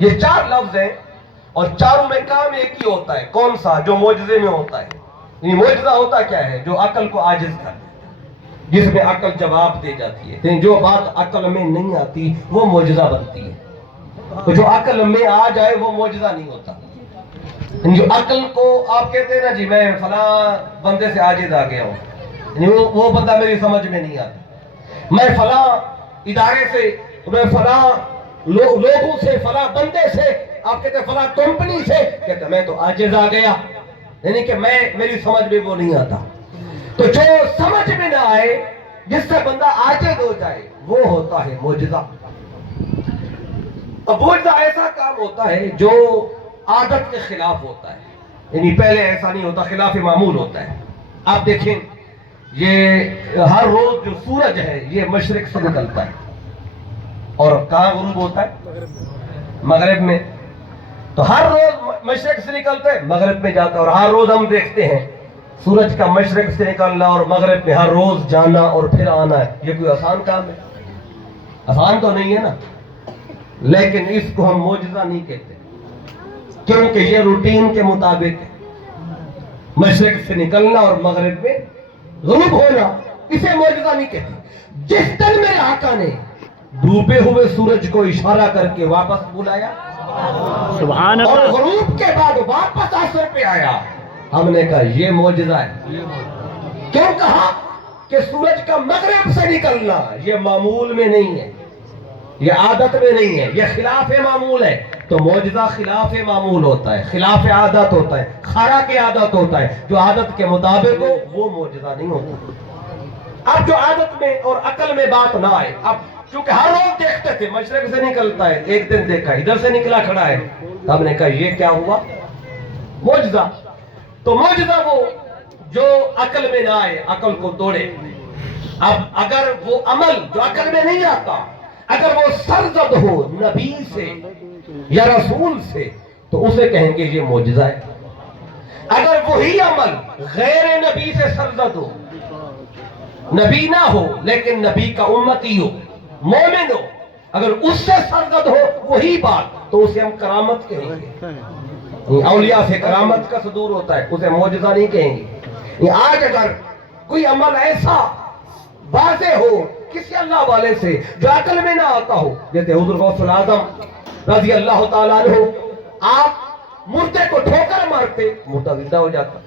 یہ 4 لفظ ہیں اور چاروں میں کام ایک ہی ہوتا ہے. کون سا؟ جو معجزے میں ہوتا ہے. یعنی معجزہ ہوتا کیا ہے؟ جو عقل کو عاجز کر دیتا ہے، جس میں عقل جواب دے جاتی ہے. یعنی جو بات عقل میں نہیں آتی وہ معجزہ بنتی ہے. تو جو عقل میں آ جائے وہ معجزہ نہیں ہوتا. یعنی جو عقل کو آپ کہتے ہیں نا جی میں فلاں بندے سے عاجز آ گیا ہوں، یعنی وہ بندہ میری سمجھ میں نہیں آتا. میں فلاں ادارے سے، میں فلاں لوگوں سے، فلاں بندے سے، آپ کہتے ہیں فلاں کمپنی سے، کہتے ہیں میں تو عاجز آ گیا. یعنی کہ میری سمجھ میں وہ نہیں آتا. تو جو سمجھ میں نہ آئے، جس سے بندہ عاجز ہو جائے، وہ ہوتا ہے معجزہ. اب معجزہ ایسا کام ہوتا ہے جو عادت کے خلاف ہوتا ہے. یعنی پہلے ایسا نہیں ہوتا، خلاف معمول ہوتا ہے. آپ دیکھیں یہ ہر روز جو سورج ہے یہ مشرق سے نکلتا ہے اور کہاں غروب ہوتا ہے؟ مغرب میں. تو ہر روز مشرق سے نکلتا ہے، مغرب میں جاتا ہے. اور ہر روز ہم دیکھتے ہیں سورج کا مشرق سے نکلنا اور مغرب میں ہر روز جانا اور پھر آنا ہے. یہ کوئی آسان کام ہے؟ آسان تو نہیں ہے نا. لیکن اس کو ہم معجزہ نہیں کہتے، کیونکہ یہ روٹین کے مطابق ہے. مشرق سے نکلنا اور مغرب میں غروب ہونا، اسے معجزہ نہیں کہتے. جس دن میرے آقا نے ڈوبے ہوئے سورج کو اشارہ کر کے واپس بلایا سبحان اور اللہ. غروب کے بعد واپس عصر پہ آیا، ہم نے کہا یہ معجزہ ہے. کیوں کہا؟ کہ سورج کا مغرب سے نکلنا یہ معمول میں نہیں ہے، یہ عادت میں نہیں ہے، یہ خلاف معمول ہے. تو معجزہ خلاف معمول ہوتا ہے، خلاف عادت ہوتا ہے، خارق عادت ہوتا ہے. جو عادت کے مطابق ہو وہ معجزہ نہیں ہوتا. اب جو عادت میں اور عقل میں بات نہ آئے، اب چونکہ ہر روز دیکھتے تھے مشرق سے نکلتا ہے، ایک دن دیکھا ادھر سے نکلا کھڑا ہے، ہم نے کہا یہ کیا ہوا؟ معجزہ. تو معجزہ وہ جو عقل میں نہ آئے، عقل کو توڑے. اب اگر وہ عمل جو عقل میں نہیں آتا، اگر وہ سرزد ہو نبی سے یا رسول سے، تو اسے کہیں گے یہ معجزہ ہے. اگر وہی عمل غیر نبی سے سرزد ہو، نبی نہ ہو لیکن نبی کا امتی ہو، مومن ہو، اگر اس سے سرزد ہو وہی بات، تو اسے ہم کرامت کہیں گے. اولیاء سے کرامت کا صدور ہوتا ہے، اسے معجزہ نہیں کہیں گے. آج اگر کوئی عمل ایسا واضح ہو کسی اللہ والے سے جو عقل میں نہ آتا ہو، جیسے حضور غوث الاعظم رضی اللہ تعالیٰ عنہ، آپ مردے کو ٹھوکر مارتے مردہ زندہ ہو جاتا.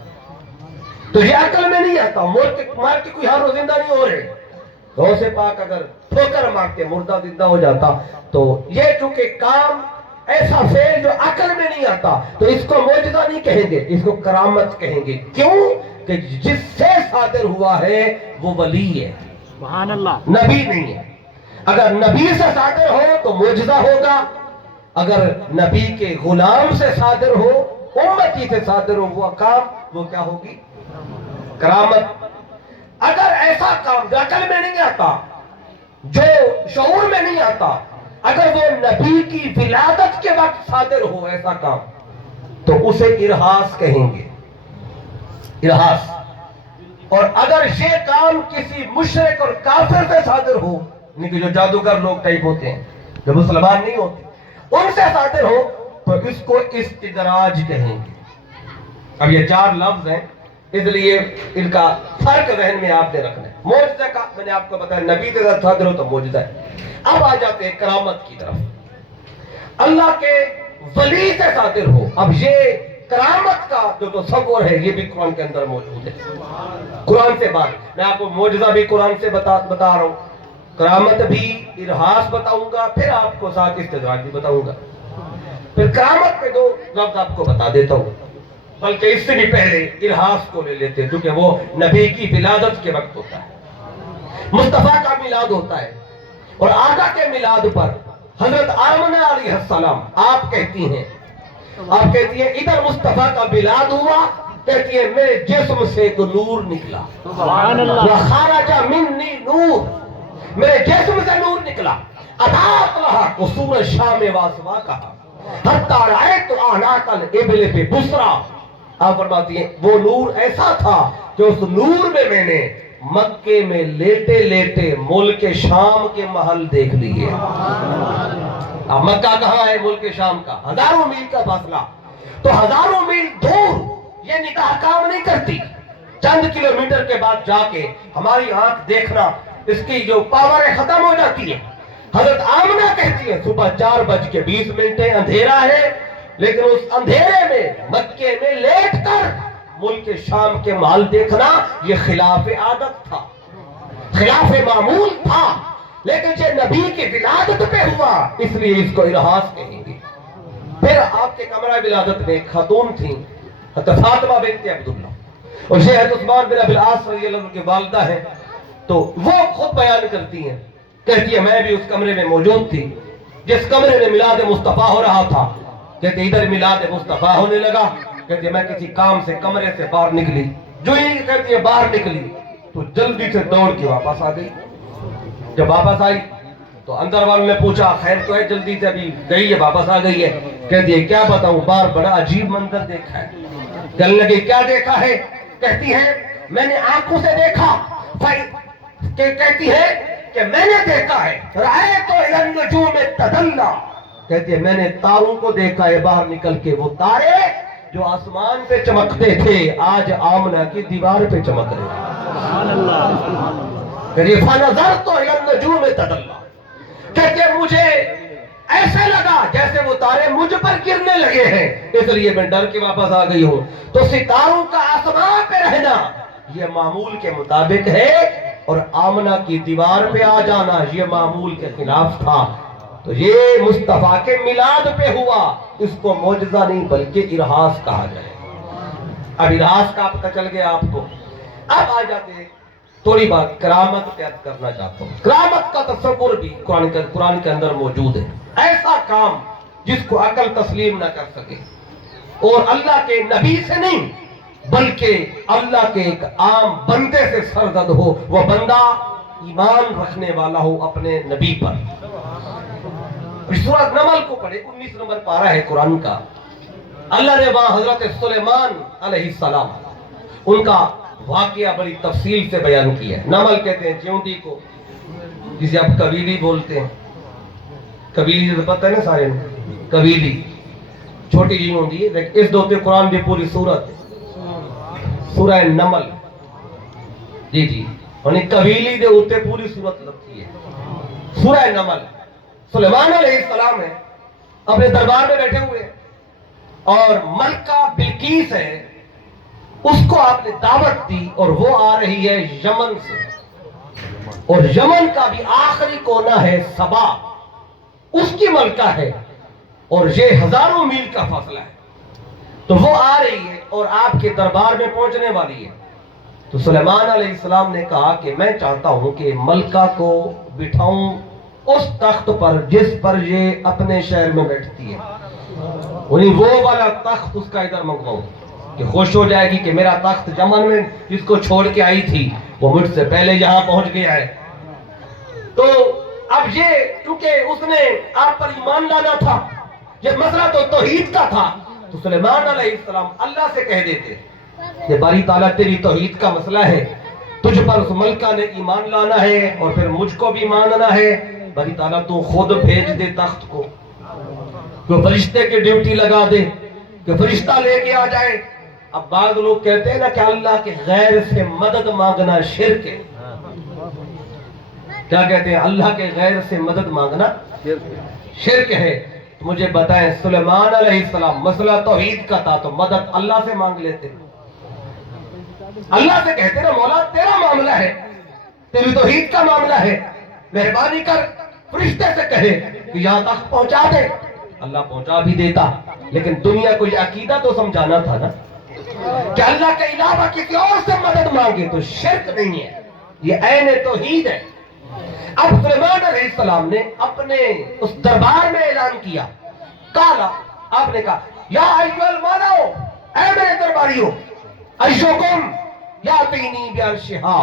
تو یہ عقل میں نہیں آتا، مار کے کوئی ہر روز زندہ نہیں ہو رہے. غوث پاک اگر ٹھوکر مارتے مردہ زندہ ہو جاتا. تو یہ چونکہ کام ایسا فعل جو عقل میں نہیں آتا، تو اس کو معجزہ نہیں کہیں گے، اس کو کرامت کہیں گے. کیوں؟ کہ جس سے صادر ہوا ہے وہ ولی ہے، سبحان اللہ. نبی نہیں ہے. اگر نبی سے صادر ہو تو معجزہ ہوگا، اگر نبی کے غلام سے صادر ہو، امتی سے صادر ہو وہ کام، وہ کیا ہوگی؟ کرامت. اگر ایسا کام جو عقل میں نہیں آتا، جو شعور میں نہیں آتا، اگر وہ نبی کی ولادت کے وقت صادر ہو ایسا کام، تو اسے ارہاس کہیں گے، ارہاس. اور اگر یہ کام کسی مشرک اور کافر سے صادر ہو، یعنی کہ جو جادوگر لوگ ٹائپ ہوتے ہیں جو مسلمان نہیں ہوتے، ان سے صادر ہو، تو اس کو استدراج کہیں گے. اب یہ 4 لفظ ہیں، اس لیے ان کا فرق ذہن میں آپ نے رکھنا ہے. معجزہ کا میں نے آپ کو بتایا نبی کے ساتھ صادر ہو تو معجزہ ہے. اب آ جاتے ہیں کرامت کی طرف. اللہ کے ولی سے صادر ہو. اب یہ کرامت کا جو تصور ہے یہ بھی قرآن کے اندر موجود ہے. قرآن سے بات، میں آپ کو معجزہ بھی قرآن سے بتا رہا ہوں، کرامت بھی، ارہاس بتاؤں گا، پھر آپ کو ساتھ استدراج بھی بتاؤں گا. پھر کرامت پہ 2 لفظ آپ کو بتا دیتا ہوں، بلکہ اس سے بھی پہلے ارہاس کو لے لیتے ہیں، کیونکہ وہ نبی کی ولادت کے وقت ہوتا ہے. مصطفیٰ کا میلاد ہوتا ہے، اور آقا کے میلاد پر حضرت آمنہ علیہ السلام آپ کہتی ہیں ادھر مصطفیٰ کا میلاد ہوا، کہتی ہے میرے جسم سے ایک نور نکلا، سبحان اللہ. وخرج منی نور، میرے جسم سے نور نکلا. اضاءت لها قصور الشام واسواقها حتی رأیت اعناق الابل ببصرہ. آپ فرماتی ہیں وہ نور ایسا تھا کہ اس نور میں نے مکے میں لیٹے لیٹے ملک شام کے محل دیکھ لیے. اب مکہ کہاں ہے؟ ملک شام کا، ہزاروں میل کا فاصلہ، تو ہزاروں میل دور یہ نگاہ کام نہیں کرتی، چند کلومیٹر کے بعد جا کے ہماری آنکھ دیکھنا اس کی جو پاور ختم ہو جاتی ہے۔ حضرت آمنہ کہتی ہے صبح 4:20 اندھیرا ہے، لیکن اس اندھیرے میں مکے میں لیٹ کر ملک شام کے محل دیکھنا یہ خلاف عادت تھا، خلاف معمول تھا، لیکن یہ نبی کی ولادت پہ ہوا اس لیے اس کو ارہاس کہیں گے۔ پھر آپ کے کمرہ ولادت میں ایک خاتون تھیں حضرت فاطمہ بنت عبداللہ، اور یہ حضرت عثمان بن ابی العاص رضی اللہ عنہ کی والدہ ہیں، تو وہ خود بیان کرتی ہیں، کہتی ہے میں بھی اس کمرے میں موجود تھی جس کمرے میں میلاد مصطفیٰ ہو رہا تھا۔ کہتے ادھر میلاد مصطفیٰ ہونے لگا، کہتے میں کسی کام سے کمرے سے باہر نکلی، جو ہی کہتی ہے باہر نکلی تو جلدی سے دوڑ کے واپس آ گئی۔ جب واپس آئی تو اندر والوں نے پوچھا خیر تو ہے؟ جلدی سے ابھی گئی ہے، واپس آ گئی ہے۔ کہتی ہے کیا بتاؤں، باہر بڑا عجیب منظر دیکھا ہے۔ کہنے لگی کیا دیکھا ہے؟ کہتی ہے میں نے آنکھوں سے دیکھا، کہتی ہے کہ میں نے دیکھا ہے رأیت النجوم تدلی، کہتی ہے میں نے تاروں کو دیکھا ہے باہر نکل کے، وہ تارے جو آسمان پہ چمکتے تھے آج آمنہ کی دیوار پہ چمک رہے ہیں۔ سبحان اللہ، فَنَظَرْتُ إِلَى النُّجُومِ تَدَلَّى، کہتے مجھے ایسا لگا جیسے وہ تارے مجھ پر گرنے لگے ہیں، اس لیے میں ڈر کے واپس آ گئی ہوں۔ تو ستاروں کا آسمان پہ رہنا یہ معمول کے مطابق ہے، اور آمنہ کی دیوار پہ آ جانا یہ معمول کے خلاف تھا۔ تو یہ مصطفیٰ کے میلاد پہ ہوا، اس کو معجزہ نہیں بلکہ ارہاس کہا جائے۔ اب ارہاس کا پتہ چل گیا آپ کو۔ اب آ جاتے ہیں تھوڑی بات کرامت پہ عرض کرنا چاہتا ہوں۔ کرامت کا تصور بھی قرآن کے اندر موجود ہے، ایسا کام جس کو عقل تسلیم نہ کر سکے، اور اللہ کے نبی سے نہیں بلکہ اللہ کے ایک عام بندے سے سرزد ہو، وہ بندہ ایمان رکھنے والا ہو اپنے نبی پر۔ سورۃ نمل کو پڑھے، 19 نمبر پارہ ہے قرآن کا۔ اللہ نے وہاں حضرت سلیمان علیہ السلام ان کا واقعہ بڑی تفصیل سے بیان کیا ہے۔ نمل کہتے ہیں چیونٹی کو، جسے آپ قبیلی بولتے ہیں، قبیلی تو پتہ ہے نا سارے، قبیلی چھوٹی جی ہوتی ہے، لیکن اس دوتے قرآن کی پوری سورت سورہ نمل، جی یعنی قبیلی دے اوتے پوری سورت لگتی ہے سورہ نمل۔ سلیمان علیہ السلام ہے اپنے دربار میں بیٹھے ہوئے، اور ملکہ بلقیس ہے، اس کو آپ نے دعوت دی، اور وہ آ رہی ہے یمن سے، اور یمن کا بھی آخری کونا ہے سبا، اس کی ملکہ ہے، اور یہ ہزاروں میل کا فاصلہ ہے۔ تو وہ آ رہی ہے اور آپ کے دربار میں پہنچنے والی ہے۔ تو سلیمان علیہ السلام نے کہا کہ میں چاہتا ہوں کہ ملکہ کو بٹھاؤں اس تخت پر جس پر یہ اپنے شہر میں بیٹھتی ہے، انہیں وہ والا تخت اس کا ادھر منگواؤں کہ خوش ہو جائے گی کہ میرا تخت یمن میں جس کو چھوڑ کے آئی تھی وہ مجھ سے پہلے یہاں پہنچ گیا ہے۔ تو اب یہ کیونکہ اس نے آپ پر ایمان لانا تھا، یہ مسئلہ تو توحید کا تھا، تو سلیمان علیہ السلام اللہ سے کہہ دیتے کہ باری تعالیٰ تیری توحید کا مسئلہ ہے، تجھ پر اس ملکہ نے ایمان لانا ہے اور پھر مجھ کو بھی ماننا ہے، باری تعالیٰ تو خود بھیج دے تخت کو، کوئی فرشتے کی ڈیوٹی لگا دے کہ فرشتہ لے کے آ جائے۔ اب بعض لوگ کہتے ہیں نا کہ اللہ کے غیر سے مدد مانگنا شرک ہے۔ کیا کہتے ہیں؟ اللہ کے غیر سے مدد مانگنا شرک ہے۔ مجھے بتائیں سلیمان علیہ السلام مسئلہ توحید کا تھا تو مدد اللہ سے مانگ لیتے، اللہ سے کہتے نا مولا تیرا معاملہ ہے، تیری توحید کا معاملہ ہے، مہربانی کر فرشتے سے کہے کہ یہاں تک پہنچا دے، اللہ پہنچا بھی دیتا۔ لیکن دنیا کو یہ عقیدہ تو سمجھانا تھا نا کہ اللہ کے علاوہ کسی اور سے مدد مانگے تو شرک نہیں ہے، یہ عین توحید ہے۔ اب سلیمان علیہ السلام نے اپنے اس دربار میں اعلان کیا، کہا آپ نے کہا یا ایھا الملأ، اے میرے درباریوں، ایھکم یاتینی بعرشھا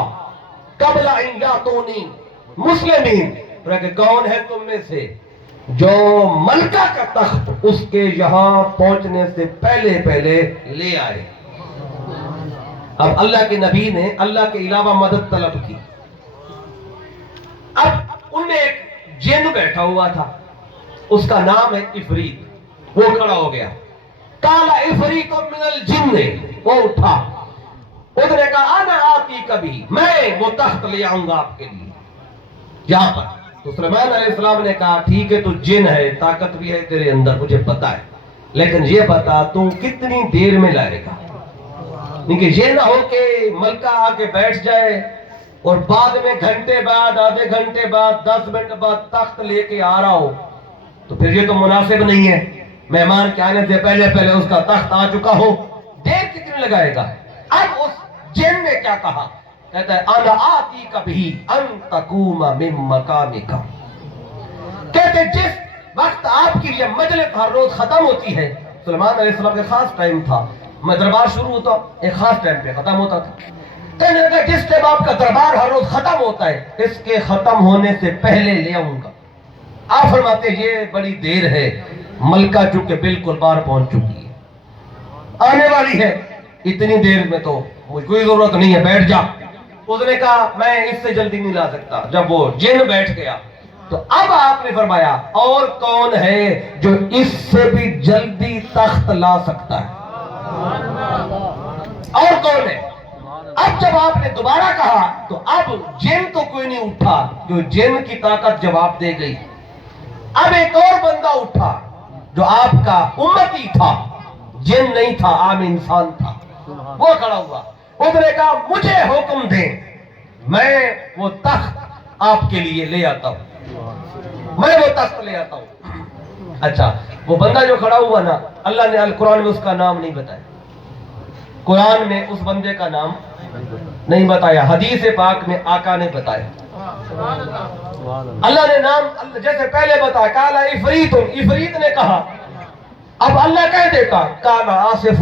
قبل ان یاتونی مسلمین، کہ کون ہے تم میں سے جو ملکہ کا تخت اس کے یہاں پہنچنے سے پہلے لے آئے۔ اب اللہ کے نبی نے اللہ کے علاوہ مدد طلب کی۔ اب ان میں ایک جن بیٹھا ہوا تھا، اس کا نام ہے عفریت. وہ کھڑا ہو گیا. کالا عفریت من الجن. وہ اٹھا. اس نے کہا انا آتی کبھی, میں وہ تخت لے آؤں گا آپ کے لیے یہاں پر. تو سلیمان علیہ السلام نے کہا ٹھیک ہے, تو جن ہے, طاقت بھی ہے تیرے اندر, مجھے پتا ہے, لیکن یہ بتا تو کتنی دیر میں لائے گا. کیونکہ یہ نہ ہو کہ ملکہ آ کے بیٹھ جائے اور بعد میں گھنٹے بعد, آدھے گھنٹے بعد, 10 منٹ بعد تخت لے کے آ رہا ہو, تو پھر یہ تو مناسب نہیں ہے. مہمان کے آنے سے پہلے پہلے اس کا تخت آ چکا ہو, دیر کتنی لگائے گا. اب اس جن نے کیا کہا, کہتا ہے انا آتی کبھی ان تقوم من مقامک. کہتے جس وقت آپ کی یہ مجلس ہر روز ختم ہوتی ہے, سلیمان علیہ السلام کے خاص ٹائم تھا, میں دربار شروع ہوتا ایک خاص ٹائم پہ ختم ہوتا تھا. کہنے لگا جس ٹائم آپ کا دربار ہر روز ختم ہوتا ہے, اس کے ختم ہونے سے پہلے لے آؤں گا. آپ فرماتے یہ بڑی دیر ہے, ملکہ چونکہ بالکل بار پہنچ چکی ہے, آنے والی ہے, اتنی دیر میں تو مجھے کوئی ضرورت نہیں ہے, بیٹھ جا. اس نے کہا میں اس سے جلدی نہیں لا سکتا. جب وہ جن بیٹھ گیا تو اب آپ نے فرمایا اور کون ہے جو اس سے بھی جلدی تخت لا سکتا ہے, اور کون ہے. اب جب آپ نے دوبارہ کہا تو اب جن تو کوئی نہیں اٹھا, جو جن کی طاقت جواب دے گئی. اب ایک اور بندہ اٹھا جو آپ کا امتی تھا, جن نہیں تھا, عام انسان تھا. وہ کھڑا ہوا, اس نے کہا مجھے حکم دیں, میں وہ تخت آپ کے لیے لے آتا ہوں, میں وہ تخت لے آتا ہوں. اچھا, وہ بندہ جو کھڑا ہوا نا, اللہ نے قرآن میں اس کا نام نہیں بتایا, قرآن میں اس بندے کا نام نہیں بتایا, حدیث پاک میں آقا نے بتایا. اللہ نے نام جیسے پہلے بتایا, کالا عفریت, عفریت نے کہا. اب اللہ کہہ دیتا کالا آصف